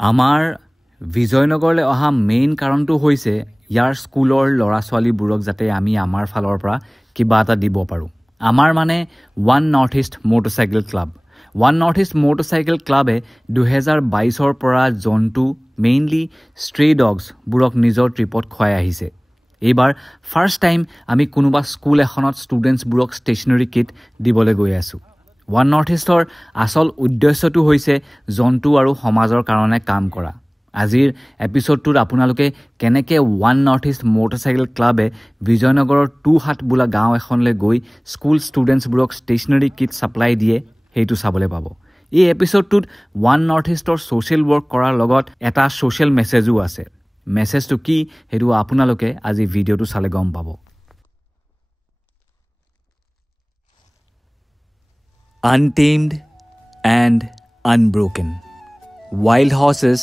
আমাৰ বিজয়নগৰলৈ অহা মেইন কাৰণটো হৈছে ইয়াৰ স্কুলৰ ল'ৰা ছোৱালীবোৰক যাতে আমি আমাৰ ফালৰ পৰা কিবা এটা দিব পাৰোঁ। আমাৰ মানে one north east motorcycle club. One north east motorcycle ক্লাবে 2022ৰ পৰা জন্তু মেইনলি ষ্ট্ৰে ডগছবোৰক নিজৰ ট্ৰিপত খুৱাই আহিছে। এইবাৰ ফাৰ্ষ্ট টাইম আমি কোনোবা স্কুল এখনত ষ্টুডেণ্টছবোৰক ষ্টেচনাৰী কিট দিবলৈ গৈ আছোঁ। ওৱান নৰ্থ ইষ্টৰ আচল উদ্দেশ্যটো হৈছে জন্তু আৰু সমাজৰ কাৰণে কাম কৰা। আজিৰ এপিছ'ডটোত আপোনালোকে কেনেকৈ ওৱান নৰ্থ ইষ্ট মটৰচাইকেল ক্লাবে বিজয়নগৰৰ 2 হাট বোলা গাঁও এখনলৈ গৈ স্কুল ষ্টুডেণ্টছবোৰক ষ্টেচনাৰী কিট ছাপ্লাই দিয়ে সেইটো চাবলৈ পাব। এই এপিছ'ডটোত ওৱান নৰ্থ ইষ্টৰ ছ'চিয়েল ৱৰ্ক কৰাৰ লগত এটা ছ'চিয়েল মেছেজো আছে। মেছেজটো কি সেইটো আপোনালোকে আজি ভিডিঅ'টো চালে গম পাব। Untamed and unbroken. Wild horses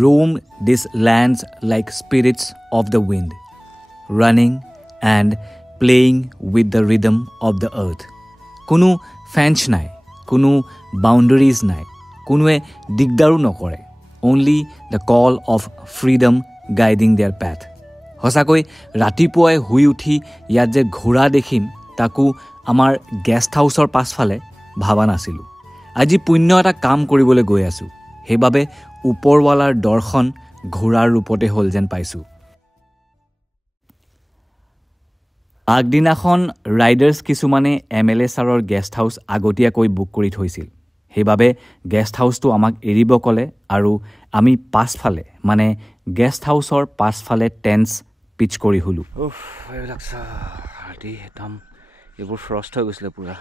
roam these lands like spirits of the wind, running and playing with the rhythm of the earth. কোনো ফেঞ্চ নাই, কোনো বাউণ্ডাৰিজ নাই, কোনোৱে দিগদাৰো নকৰে। Only the call of freedom guiding their path. সঁচাকৈ ৰাতিপুৱাই শুই উঠি ইয়াত যে ঘোঁৰা দেখিম তাকো আমাৰ গেষ্ট হাউচৰ পাছফালে ভাবা নাছিলোঁ। আজি পুণ্য এটা কাম কৰিবলৈ গৈ আছোঁ, সেইবাবে ওপৰৱালাৰ দৰ্শন ঘোঁৰাৰ ৰূপতে হ'ল যেন পাইছোঁ। আগদিনাখন ৰাইডাৰ্ছ কিছুমানে MLA ছাৰৰ গেষ্ট হাউচ আগতীয়াকৈ বুক কৰি থৈছিল। সেইবাবে গেষ্ট হাউচটো আমাক এৰিব ক'লে আৰু আমি পাছফালে মানে গেষ্ট হাউচৰ পাছফালে টেন্টছ পিচ কৰি শুলোঁ। এইবিলাক ৰাতি একদম এইবোৰ ফ্ৰষ্ট হৈ গৈছিলে পূৰা।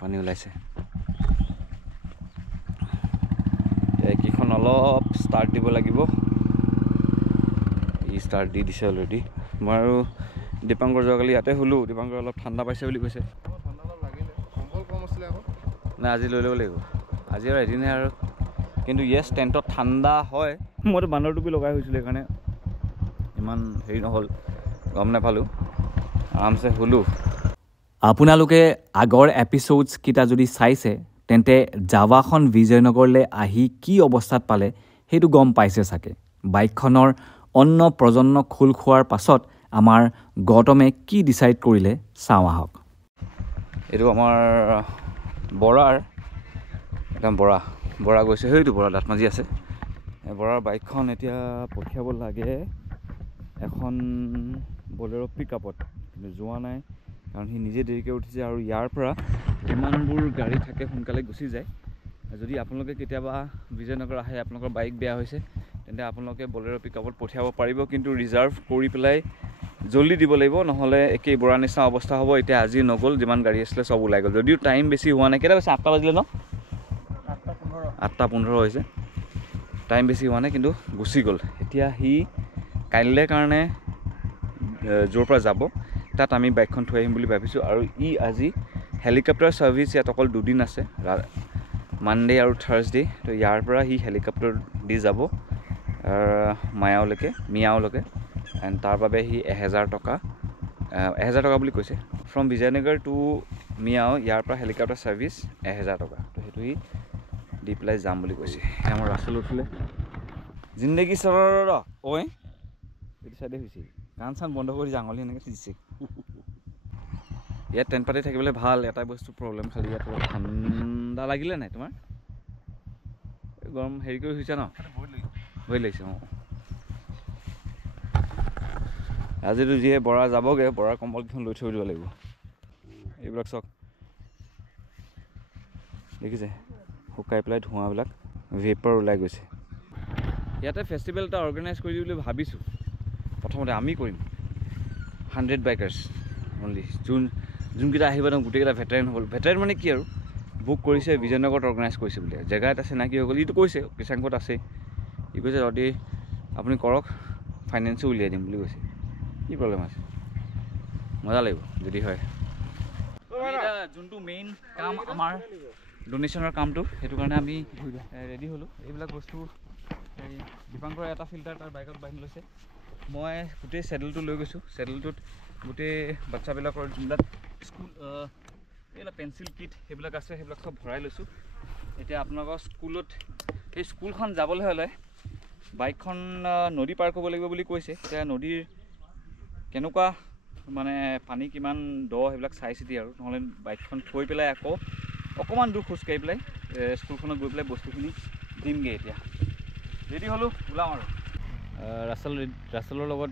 পানী ওলাইছে। এইকেইখন অলপ ষ্টাৰ্ট দিব লাগিব। ই ষ্টাৰ্ট দি দিছে অলৰেডি। মই আৰু দীপাংকৰ যোৱাকালি ইয়াতে শুলোঁ। দীপাংকৰ অলপ ঠাণ্ডা পাইছে বুলি কৈছে। নাই আজি লৈ ল'ব লাগিব। আজি আৰু এদিনে আৰু কিন্তু য়েছ টেণ্টত ঠাণ্ডা হয়। মইতো বান্দৰ টুপি লগাই হৈছিলোঁ সেইকাৰণে ইমান হেৰি নহ'ল, গম নাপালোঁ, আৰামছে শুলোঁ। আপোনালোকে আগৰ এপিছ'ডছকেইটা যদি চাইছে তেন্তে জাৱাখন বিজয়নগৰলৈ আহি কি অৱস্থাত পালে সেইটো গম পাইছে চাগে। বাইকখনৰ অন্ন প্ৰজন্ম খোল খোৱাৰ পাছত আমাৰ গৌতমে কি ডিচাইড কৰিলে চাওঁ আহক। এইটো আমাৰ বৰাৰ একদম বৰা গৈছে, সেইটো বৰা দাঁত মাজি আছে। বৰাৰ বাইকখন এতিয়া পঠিয়াব লাগে এখন বলেৰ' পিক আপত, কিন্তু যোৱা নাই কাৰণ সি নিজে দেৰিকৈ উঠিছে আৰু ইয়াৰ পৰা ইমানবোৰ গাড়ী থাকে সোনকালে গুচি যায়। যদি আপোনালোকে কেতিয়াবা বিজয়নগৰ আহে, আপোনালোকৰ বাইক বেয়া হৈছে, তেন্তে আপোনালোকে বলেৰ' পিক আপত পঠিয়াব পাৰিব, কিন্তু ৰিজাৰ্ভ কৰি পেলাই জল্দি দিব লাগিব, নহ'লে একেই বৰা নিচিনা অৱস্থা হ'ব। এতিয়া আজি নগ'ল, যিমান গাড়ী আছিলে চব ওলাই গ'ল। যদিও টাইম বেছি হোৱা নাই, কেইটা বাজিছে? 8টা বাজিলে ন? 8:15 হৈছে। টাইম বেছি হোৱা নাই কিন্তু গুচি গ'ল। এতিয়া সি কাইলৈ কাৰণে য'ৰ পৰা যাব তাত আমি বাইকখন থৈ আহিম বুলি ভাবিছোঁ। আৰু ই আজি হেলিকপ্টাৰ ছাৰ্ভিচ ইয়াত অকল 2 দিন আছে, মানডে আৰু থাৰ্ছডে। তো ইয়াৰ পৰা সি হেলিকপ্টাৰ দি যাব মিয়াওলৈকে এণ্ড তাৰ বাবে সি 1000 টকা বুলি কৈছে। ফ্ৰম বিজয়নগৰ টু মিয়াও ইয়াৰ পৰা হেলিকপ্টাৰ ছাৰ্ভিচ 1000 টকা। তো সেইটো সি দি পেলাই যাম বুলি কৈছে। আমাৰ ৰাস্তালৈ উঠিলে জিন্দগী চৰৰ ঐ এইটো চাইডে হৈছে, গান চান বন্ধ কৰি আঙুলি এনেকৈ দিছে। ইয়াত টেণ্ট পাতি থাকিবলৈ ভাল, এটাই বস্তু প্ৰব্লেম, খালি ইয়াত ঠাণ্ডা লাগিলে নাই তোমাৰ? গৰম হেৰি কৰি হৈছে ন? ভয় লাগিছে। অঁ আজিতো যিহে বৰা যাবগৈ, বৰাৰ কম্বলকেইখন লৈ থৈ দিব লাগিব। এইবিলাক চাওক, দেখিছে শুকাই পেলাই ধোঁৱাবিলাক ভেপাৰ ওলাই গৈছে। ইয়াতে ফেষ্টিভেল এটা অৰ্গেনাইজ কৰি দিম বুলি ভাবিছোঁ। প্ৰথমতে আমি কৰিম 100 বাইকাৰ্ছ অনলি। যোনকেইটা আহিব ন গোটেইকেইটা ভেটাৰেন হ'ল। ভেটাৰেন মানে কি আৰু বুক কৰিছে, বিজয়নগৰত অৰ্গেনাইজ কৰিছে বুলি, জেগা এটা চিনাকি হৈ গ'ল। ইটো কৈছে কিষাণকোট আছে, ই কৈছে যদি আপুনি কৰক ফাইনেন্সো উলিয়াই দিম বুলি কৈছে। কি প্ৰব্লেম আছে? মজা লাগিব যদি হয়। যোনটো মেইন কাম আমাৰ ডনেশ্যনৰ কামটো, সেইটো কাৰণে আমি ৰেডি হ'লোঁ। এইবিলাক বস্তু দীপাংকৰ এটা ফিল্টাৰ তাৰ বাইকত বান্ধি লৈছে। মই গোটেই চেডেলটো লৈ গৈছোঁ। চেডেলটোত গোটেই বাচ্চাবিলাকৰ যোনবিলাক স্কুল এইবিলাক পেঞ্চিল কিট সেইবিলাক আছে, সেইবিলাক চব ভৰাই লৈছোঁ। এতিয়া আপোনালোকৰ স্কুলত এই স্কুলখন যাবলৈ হ'লে বাইকখন নদী পাৰ কৰিব লাগিব বুলি কৈছে। এতিয়া নদীৰ কেনেকুৱা মানে পানী কিমান দ সেইবিলাক চাই চিতি আৰু, নহ'লে বাইকখন থৈ পেলাই আকৌ অকণমান দূৰ খোজকাঢ়ি পেলাই স্কুলখনত গৈ পেলাই বস্তুখিনি দিমগৈ। এতিয়া ৰেডি হ'লোঁ, ওলাওঁ আৰু। ৰাছেলৰ লগত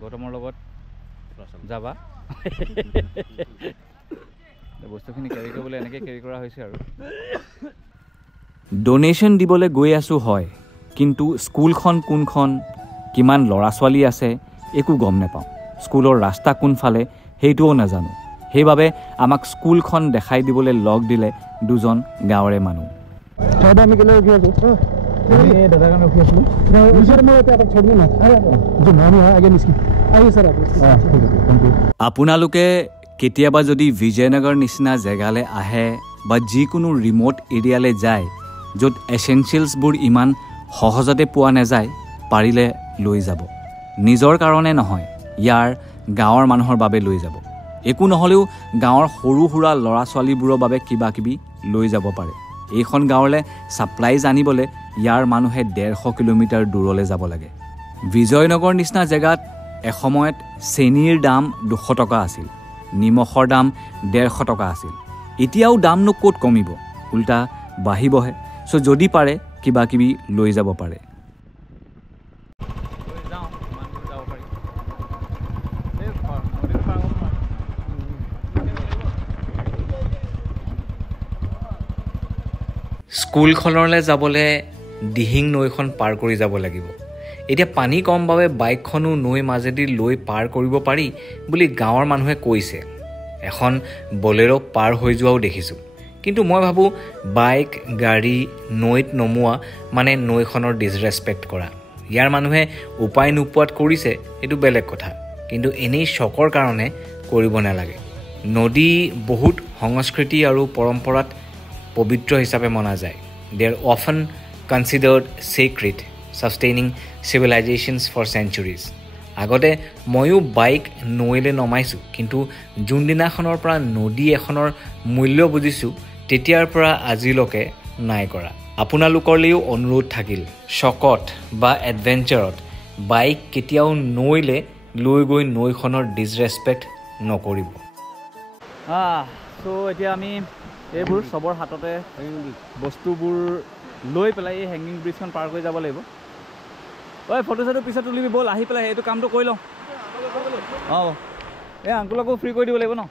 গৌতমৰ লগত যাবা। বস্তুখিনি কেৰি কৰিবলৈ এনেকৈ কেৰি কৰা হৈছে আৰু। ডনেশ্যন দিবলৈ গৈ আছোঁ হয়, কিন্তু স্কুলখন কোনখন, কিমান ল'ৰা ছোৱালী আছে একো গম নাপাওঁ। স্কুলৰ ৰাস্তা কোনফালে সেইটোও নাজানো। সেইবাবে আমাক স্কুলখন দেখাই দিবলৈ লগ দিলে দুজন গাঁৱৰে মানুহ। আপোনালোকে কেতিয়াবা যদি বিজয়নগৰ নিচিনা জেগালৈ আহে বা যিকোনো ৰিম'ট এৰিয়ালৈ যায় য'ত এচেঞ্চিয়েলছবোৰ ইমান সহজতে পোৱা নাযায়, পাৰিলে লৈ যাব। নিজৰ কাৰণে নহয়, ইয়াৰ গাঁৱৰ মানুহৰ বাবে লৈ যাব। একো নহ'লেও গাঁৱৰ সৰু সুৰা ল'ৰা ছোৱালীবোৰৰ বাবে কিবা কিবি লৈ যাব পাৰে। এইখন গাঁৱলৈ ছাপ্লাইজ আনিবলৈ ইয়াৰ মানুহে 150 কিলোমিটাৰ দূৰলৈ যাব লাগে। বিজয়নগৰ নিচিনা জেগাত এসময়ত চেনিৰ দাম 200 টকা আছিল, নিমখৰ দাম 150 টকা আছিল। এতিয়াও দামনো ক'ত কমিব, উল্টা বাঢ়িবহে। চ' যদি পাৰে কিবা কিবি লৈ যাব পাৰে। স্কুলখনলৈ যাবলৈ দিহিং নৈখন পাৰ কৰি যাব লাগিব। এতিয়া পানী কম বাবে বাইকখনো নৈ মাজেদি লৈ পাৰ কৰিব পাৰি বুলি গাঁৱৰ মানুহে কৈছে। এখন বলেৰো পাৰ হৈ যোৱাও দেখিছোঁ। কিন্তু মই ভাবোঁ বাইক গাড়ী নৈত নমোৱা মানে নৈখনৰ ডিছৰেচপেক্ট কৰা। ইয়াৰ মানুহে উপায় নোপোৱাত কৰিছে, এইটো বেলেগ কথা, কিন্তু এনেই চকৰ কাৰণে কৰিব নালাগে। নদী বহুত সংস্কৃতি আৰু পৰম্পৰাত পবিত্ৰ হিচাপে মনা যায়। They are often considered sacred, sustaining civilisations for centuries. আগতে ময়ো বাইক নৈলৈ নমাইছোঁ, কিন্তু যোনদিনাখনৰ পৰা নদী এখনৰ মূল্য বুজিছোঁ তেতিয়াৰ পৰা আজিলৈকে নাই কৰা। আপোনালোকৰলৈও অনুৰোধ থাকিল, চকত বা এডভেঞ্চাৰত বাইক কেতিয়াও নৈলৈ লৈ গৈ নৈখনৰ ডিছৰেচপেক্ট নকৰিব। চ' এতিয়া আমি এইবোৰ চবৰ হাততে বস্তুবোৰ লৈ পেলাই এই হেংগিং ব্ৰিজখন পাৰ কৰি যাব লাগিব। ঐ ফটো চটো পিছত তুলিবি, ব'ল আহি পেলাই এইটো কামটো কৰি লওঁ। অঁ এই আংকুলকো ফ্ৰী কৰি দিব লাগিব ন।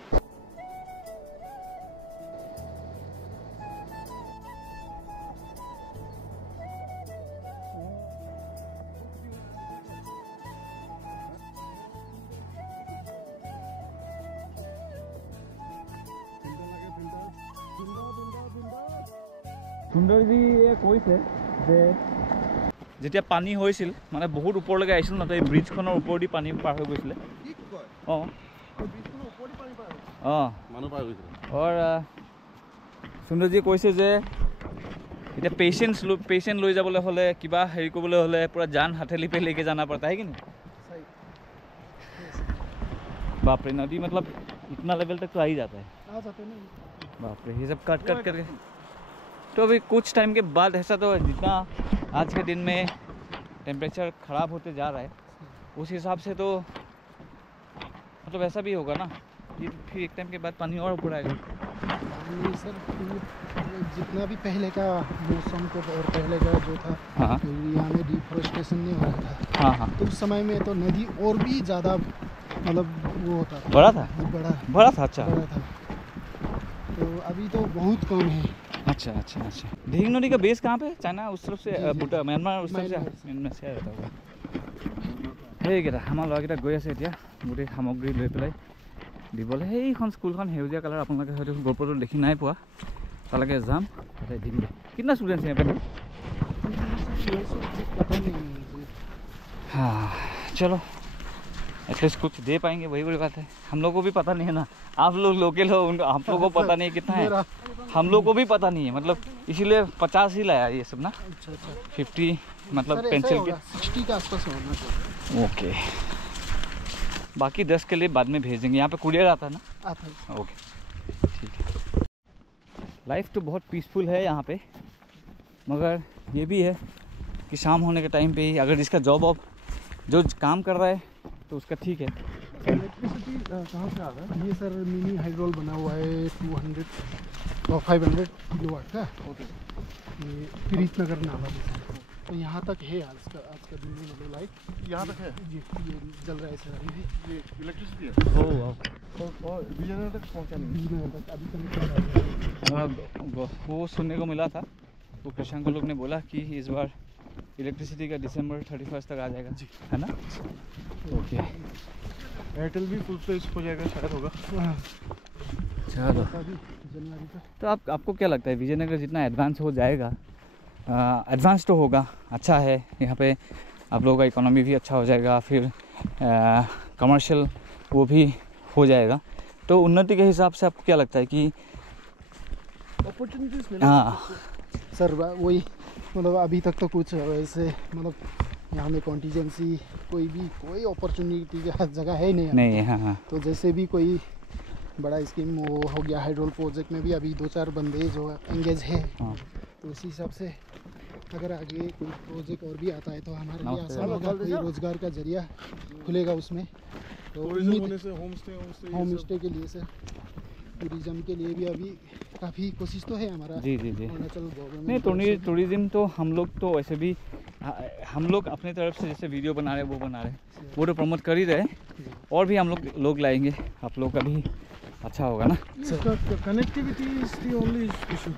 সুন্দৰজীয়ে কৈছে যে যেতিয়া পানী হৈছিল, মানে বহুত ওপৰলৈকে আহিছিল ন, এই ব্ৰিজখনৰ ওপৰেদি পানী পাৰ হৈ গৈছিলে। অঁ অঁ সুন্দৰজীয়ে কৈছে যে এতিয়া পেচেণ্ট লৈ যাবলৈ হ'লে, কিবা হেৰি কৰিবলৈ হ'লে পূৰা জান हथेली पे लेके जाना पड़ता है कि नहीं? बाप रे, नदी मतलब इतना लेवल तक तो आ ही जाता है। बाप रे, ये सब कट करके तो अभी कुछ टाइम के बाद ऐसा तो जितना आज के दिन में टेम्परेचर ख़राब होते जा रहा है, उस हिसाब से तो मतलब ऐसा भी होगा ना, ये फिर एक टाइम के बाद पानी और ऊपर आएगा। सर जितना भी पहले का मौसम को और पहले का जो था, यहाँ में डिफॉरेस्टेशन नहीं हो रहा था। हाँ। तो उस समय में तो नदी और भी ज़्यादा मतलब वो होता था, बड़ा था। अच्छा बड़ा था। तो अभी तो बहुत कम है। अच्छा। दिहिंग नदी का बेस कहाँ पे? चाइना उस तरफ से, म्यांमार उस तरफ से रहता होगा। সেইকেইটা আমাৰ ল'ৰাকেইটা গৈ আছে এতিয়া গোটেই সামগ্ৰী লৈ পেলাই দিবলৈ। সেইখন স্কুলখন সেউজীয়া কালাৰ, আপোনালোকে হয়তো গল্পটো দেখি নাই পোৱা, তালৈকে যাম, তাতে দি দিম। কিतना स्टूडेंट्स हैं यहाँ पे? हाँ चलो, एटलीस्ट कुछ दे पाएंगे, वही बड़ी बात है। हम लोग को भी पता नहीं है ना, आप लोग लोकल हो, आप लोग को पता नहीं कितना है, हम लोग को भी पता नहीं है, मतलब इसीलिए 50 ही लाया ये सब ना। 50 मतलब पेंसिल के 60 के आसपास होना चाहिए। ओके, बाकी 10 के लिए बाद में भेज देंगे। यहाँ पे कुरियर आता है ना? आता है। ओके ठीक है। लाइफ तो बहुत पीसफुल है यहाँ पे, मगर ये भी है कि शाम होने के टाइम पे ही अगर जिसका जॉब वॉब जो काम कर रहा है तो उसका ठीक है। इलेक्ट्रिसिटी कहाँ से आ रहा है? ये सर मिनी हाइड्रोल बना हुआ है 200 और 500 किलोवाट का। ये प्रीतनगर नाला है, तो यहाँ तक है आज का दिन में मतलब लाइट यहाँ तक है जी। ये जल रहा है सर अभी, ये इलेक्ट्रिसिटी है। और विजयनगर तक पहुँचा नहीं, विजयनगर तक अभी तक। वो सुनने को मिला था, तो कृषांक लोग ने बोला कि इस बार इलेक्ट्रिसिटी का दिसंबर 31 तक आ जाएगा जी, है ना? ओके, एयरटेल भी फुल फ्लेज हो जाएगा शायद, होगा। चलो, तो आपको क्या लगता है विजयनगर जितना एडवांस हो जाएगा, एडवांस तो होगा, अच्छा है, यहाँ पे आप लोगों का इकोनॉमी भी अच्छा हो जाएगा, फिर कमर्शियल वो भी हो जाएगा, तो उन्नति के हिसाब से आपको क्या लगता है कि अपॉर्चुनिटीज? हाँ सर, वही मतलब अभी तक तो कुछ वैसे मतलब यहाँ में कॉन्टीजेंसी कोई अपॉर्चुनिटी की जगह है नहीं। हाँ। तो जैसे भी कोई बड़ा स्कीम वो हो गया, हाइड्रोल प्रोजेक्ट में भी अभी 2-4 बंदे जो एंगेज है। हाँ। तो उसी हिसाब से अगर आगे कोई प्रोजेक्ट और भी आता है तो हमारे लिए आसान होगा, कोई रोजगार का जरिया खुलेगा उसमें। तो होम स्टे के लिए सर, टूरिज्म के लिए भी अभी काफ़ी कोशिश तो है हमारा। जी अरुणाचल गवर्नमेंट नहीं, टूरिज्म तो हम लोग तो वैसे भी हम लोग अपने तरफ से जैसे वीडियो बना रहे हैं वो तो प्रमोट कर ही रहे, और भी हम लोग लाएंगे, आप लोग का भी अच्छा होगा ना। Connectivity is the only issue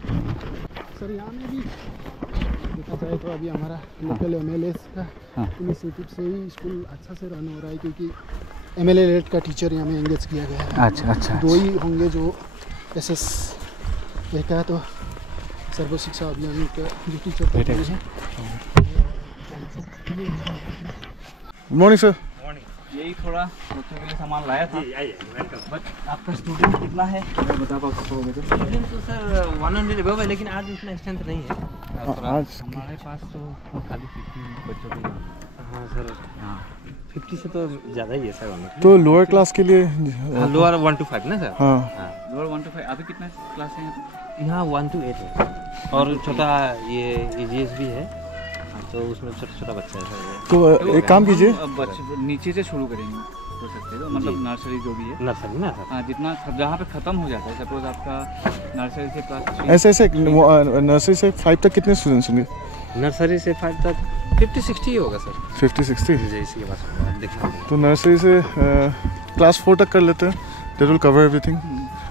sir. यहाँ में भी देखा जाए तो अभी हमारा लोकल एमएलए का इनिशिएटिव से ही स्कूल अच्छा से रन हो रहा है, क्योंकि एमएलए लेट का टीचर यहाँ में एंगेज किया गया है। अच्छा 2 ही होंगे जो एसएस का, तो सर्व शिक्षा अभियान का जो टीचर है। Good morning sir. यही थोड़ा बच्चों के लिए सामान लाया था। बट आपका स्टूडेंट कितना है बता पाओगे? तो स्टूडेंट तो सर 100 अबव है, लेकिन आज उतना स्ट्रेंथ नहीं है आज हमारे पास, तो खाली 50 बच्चों के लिए। हाँ सर, हाँ 50 से तो ज़्यादा ही है सर। तो लोअर क्लास के लिए लोअर 1 to 5 ना सर? हाँ लोअर 1 to 5। अभी कितना क्लास है यहाँ? 1 to 8 है, और छोटा ये EGS भी है, तो उसमें छोटा बच्चा है सर। तो एक काम कीजिए, नीचे से शुरू करेंगे हो सकते हैं, तो मतलब नर्सरी जो भी है, नर्सरी ना सर। हाँ, जितना जहाँ पे ख़त्म हो जाता है, सपोज आपका नर्सरी से क्लास 3। ऐसे नर्सरी से 5 तक कितने स्टूडेंट्स होंगे? नर्सरी से 5 तक 50-60 ही होगा सर। 50-60 जी, इसके पास देखना। तो नर्सरी से क्लास 4 तक कर लेते हैं, दैट विल कवर एवरीथिंग।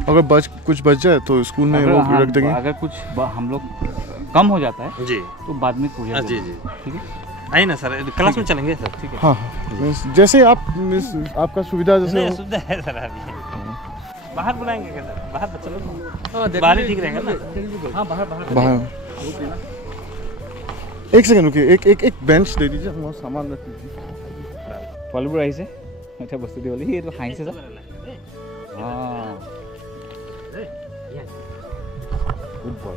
अगर कुछ बच जाए तो स्कूल में वो रख देंगे। अगर कुछ हम लोग कम हो जाता है जी, तो बाद में पूरा। जी ठीक है, आइए ना सर, क्लास में चलेंगे सर। ठीक है, हाँ जैसे आपका सुविधा जैसे सुविधा है सर। अभी बाहर बुलाएंगे क्या सर? बाहर बच्चे लोग बाहर ही ठीक रहेगा ना? हाँ, बाहर। एक सेकंड रुकिए, एक बेंच दे दीजिए, हम सामान रख दीजिए। फलबुर आई से अच्छा बस्तु दी वाली ये तो हाई से सर। हाँ, गुड बॉय।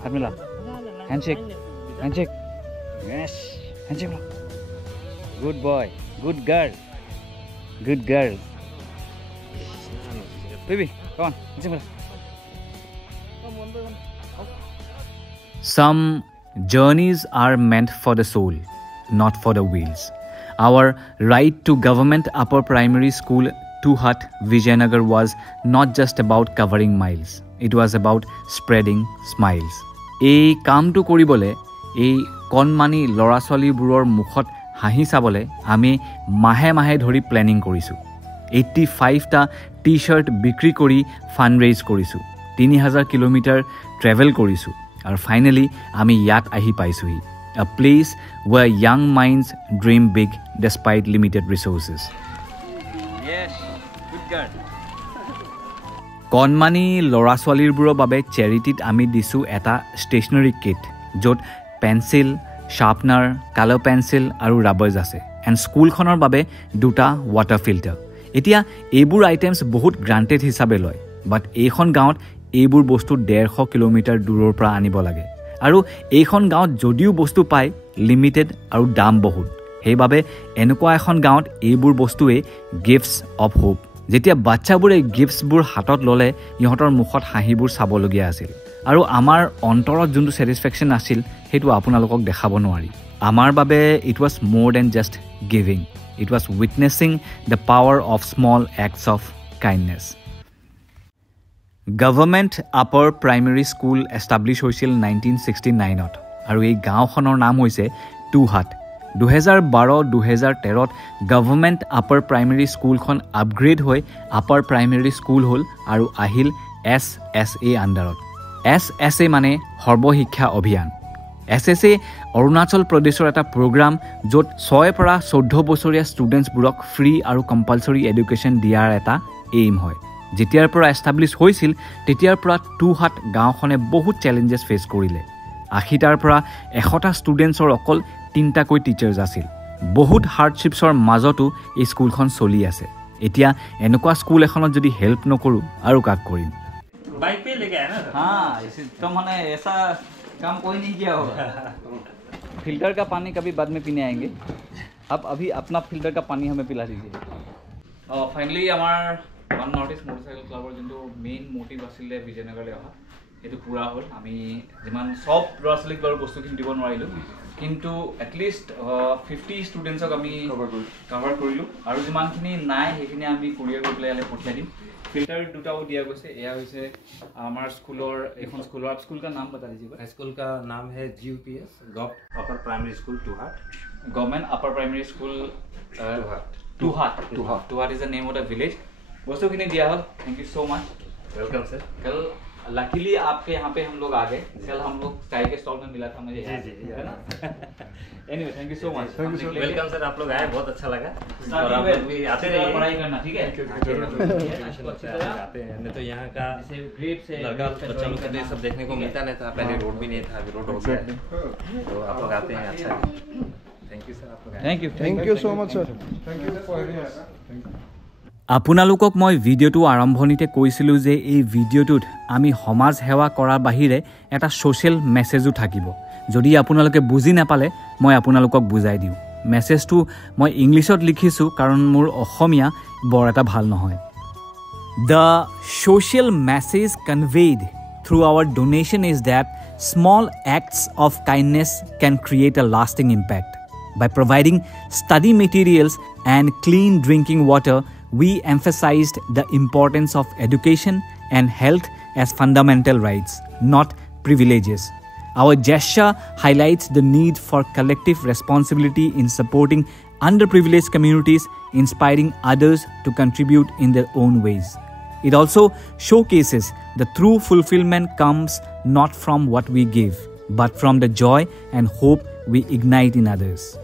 हाथ मिला, हैंडशेक। यस, हैंडशेक मिला। Good boy, good girl. Baby come on, handshake मिला। Some journeys are meant for the soul, not for the wheels. Our ride to Government Upper Primary School, Tuhat, Vijayanagar was not just about covering miles. It was about spreading smiles. এই কামটো কৰিবলৈ, এই কণমানি ল'ৰা ছোৱালীবোৰৰ মুখত হাঁহি চাবলৈ আমি মাহে মাহে ধৰি প্লেনিং কৰিছোঁ। 85টা টি-শাৰ্ট বিক্ৰী কৰি ফাণ্ড ৰেইজ কৰিছোঁ। 3000 কিলোমিটাৰ ট্ৰেভেল কৰিছোঁ, আৰু ফাইনেলি আমি ইয়াত আহি পাইছোঁহি। A place where young minds dream big despite limited resources. Yes, good girl. কণমানি ল'ৰা ছোৱালীবোৰৰ বাবে চেৰিটিত আমি দিছোঁ এটা ষ্টেচনাৰী কিট, য'ত পেঞ্চিল, শ্বাৰ্পনাৰ, কালাৰ পেঞ্চিল আৰু ৰাবাৰ্ছ আছে, এণ্ড স্কুলখনৰ বাবে 2টা ৱাটাৰ ফিল্টাৰ। এতিয়া এইবোৰ আইটেমছ বহুত গ্ৰাণ্টেড হিচাপে লয়, বাট এইখন গাঁৱত এইবোৰ বস্তু 150 কিলোমিটাৰ দূৰৰ পৰা আনিব লাগে, আৰু এইখন গাঁৱত যদিও বস্তু পায় লিমিটেড আৰু দাম বহুত। সেইবাবে এনেকুৱা এখন গাঁৱত এইবোৰ বস্তুৱেই গিফ্টছ অফ হোপ। যেতিয়া বাচ্চাবোৰে গিফ্টছবোৰ হাতত ল'লে ইহঁতৰ মুখত হাঁহিবোৰ চাবলগীয়া আছিল, আৰু আমাৰ অন্তৰত যোনটো ছেটিছফেকশ্যন আছিল সেইটো আপোনালোকক দেখাব নোৱাৰি আমাৰ বাবে it was more than just giving it was witnessing the power of small acts of kindness government upper primary school establish হৈছিল 1969ত আৰু এই গাঁওখনৰ নাম হৈছে টুহাট 2012-2013ত গভৰ্ণমেণ্ট আপাৰ প্ৰাইমেৰী স্কুলখন আপগ্ৰেড হৈ আপাৰ প্ৰাইমেৰী স্কুল হ'ল আৰু আহিল SSA আণ্ডাৰত SSA মানে সৰ্বশিক্ষা অভিযান SSA অৰুণাচল প্ৰদেশৰ এটা প্ৰগ্ৰাম য'ত 6 পৰা 14 বছৰীয়া ষ্টুডেণ্টছবোৰক ফ্ৰী আৰু কম্পালচৰি এডুকেশ্যন দিয়াৰ এটা এইম হয় যেতিয়াৰ পৰা এষ্টাব্লিছ হৈছিল তেতিয়াৰ পৰা টুহাট গাঁওখনে বহুত চেলেঞ্জেছ ফেচ কৰিলে 80টাৰ পৰা 100টা ষ্টুডেণ্টছৰ অকল 3টাকৈ টিচাৰ্ছ আছিল বহুত হাৰ্ডশ্বিপছৰ মাজতো এই স্কুলখন চলি আছে এতিয়া এনেকুৱা স্কুল এখনত যদি হেল্প নকৰোঁ আৰু কাক কৰিম बाइक पे लेके आया ना हाँ इसी तो मैंने ऐसा काम कोई नहीं किया होगा फिल्टर का पानी कभी बाद में पीने आएंगे अब अभी अपना फिल्टर का पानी हमें पिला दीजिए फाइनली हमार वन नॉर्थ ईस्ट मोटरसाइकेल क्लाबर जो मेन मोटिव आছিলে विजयनगरলৈ অহা সেইটো পুৰা হ'ল আমি যিমান সব ল'ৰা ছোৱালীক বাৰু বস্তুখিনি দিব নোৱাৰিলোঁ কিন্তু এটলিষ্ট 50 ষ্টুডেণ্টছক আমি কভাৰ কৰিলোঁ আৰু যিমানখিনি নাই সেইখিনি আমি কুৰিয়াৰ কৰি পেলাই ইয়ালৈ পঠিয়াই দিম फिल्टर दुटाओ दिया गया यह হৈছে আমাৰ স্কুলৰ এখন স্কুলৰ স্কুল का नाम बता दीजिए स्कूल का नाम है GUPS government upper primary school Tuhat government upper primary school Tuhat is the name of the village বস্তুখিনি দিয়া হল thank you so much welcome sir कल लकीली आपके यहाँ पे हम लोग आ गए कल हम लोग चाय के स्टॉल में मिला था मुझे जी है ना anyway thank you so much welcome sir आप लोग आए बहुत अच्छा लगा और आप लोग भी आते रहिए पढ़ाई करना ठीक है आते हैं नहीं तो यहाँ का ग्रेप से लड़का बच्चा लोग के सब देखने को मिलता नहीं था पहले रोड भी नहीं था अभी रोड हो गया है तो आप लोग आते हैं अच्छा थैंक यू सर आप लोग thank you so much sir thank you for having us আপোনালোকক মই ভিডিঅ'টো আৰম্ভণিতে কৈছিলোঁ যে এই ভিডিঅ'টোত আমি সমাজ সেৱা কৰাৰ বাহিৰে এটা সোশ্যাল মেছেজো থাকিব যদি আপোনালোকে বুজি নাপালে মই আপোনালোকক বুজাই দিওঁ মেছেজটো মই ইংলিছত লিখিছোঁ কাৰণ মোৰ অসমীয়া বৰ এটা ভাল নহয় The social message conveyed through our donation is that small acts of kindness can create a lasting impact. By providing study materials and clean drinking water, we emphasized the importance of education and health as fundamental rights, not privileges. Our gesture highlights the need for collective responsibility in supporting underprivileged communities, inspiring others to contribute in their own ways. It also showcases the true fulfillment comes not from what we give, but from the joy and hope we ignite in others.